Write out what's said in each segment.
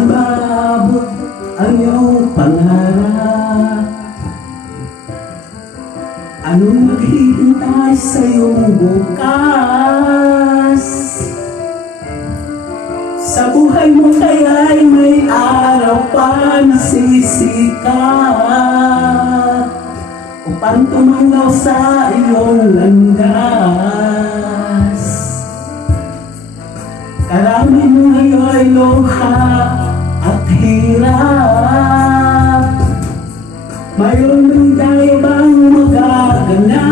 Saan ba aabot ang iyong pangarap? Anong maghihintay sa iyong bukas? Sa buhay mo kaya'y may araw pa na sisikat upang tumanaw sa iyong landas. Karami mo ngayon'y luha at hirap. Mayroon bang tayo bang magaganap?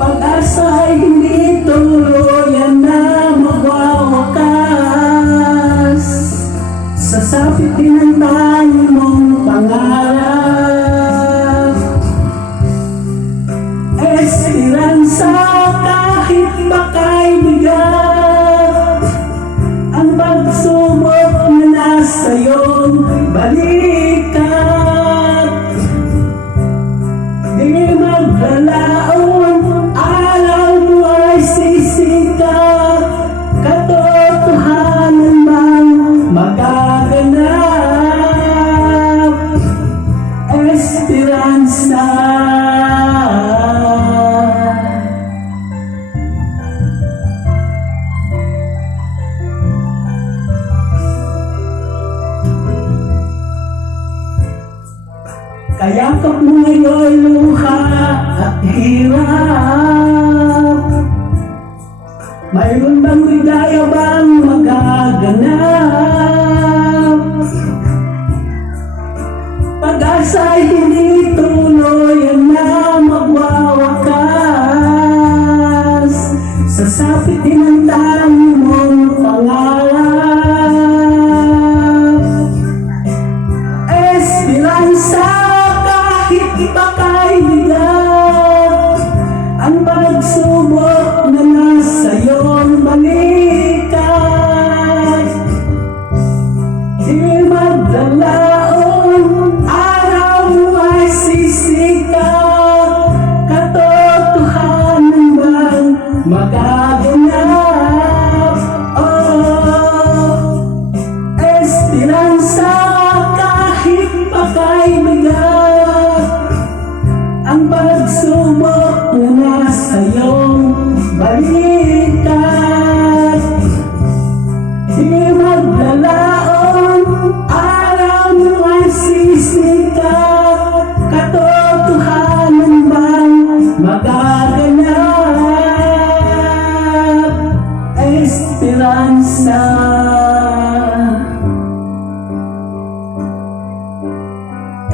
Pag-asa ay hindi tuluyan na magwawakas. Sasapitin ang tayo mong pangarap. Esperansa kahit baka'y bigat, ang pagsubok na nasa iyong balikat. Di maglalaon, araw mo ay sisikat, katotohanan bang magaganap? Esperansa. Kayakap mo ngayon'y luha at hirap. Mayroon bang ligaya bang magaganap? Pag-asa'y hindi tuluyan na magwawakas. Sasapitin ang dami mong pangarap. Esperansa kahit baka'y bigat, ang pagsubok na nasa iyong balikat. Di maglalaon, araw mo ay sisikat, katotohanan bang magaganap? Oh, esperansa kahit baka'y bigat, ang pagsubok na nasa iyong balikat. Di maglalaon, araw mo ay sisikat, katotohanan bang magaganap? Esperansa.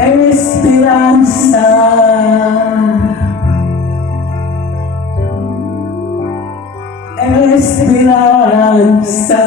Esperanza. Esperanza.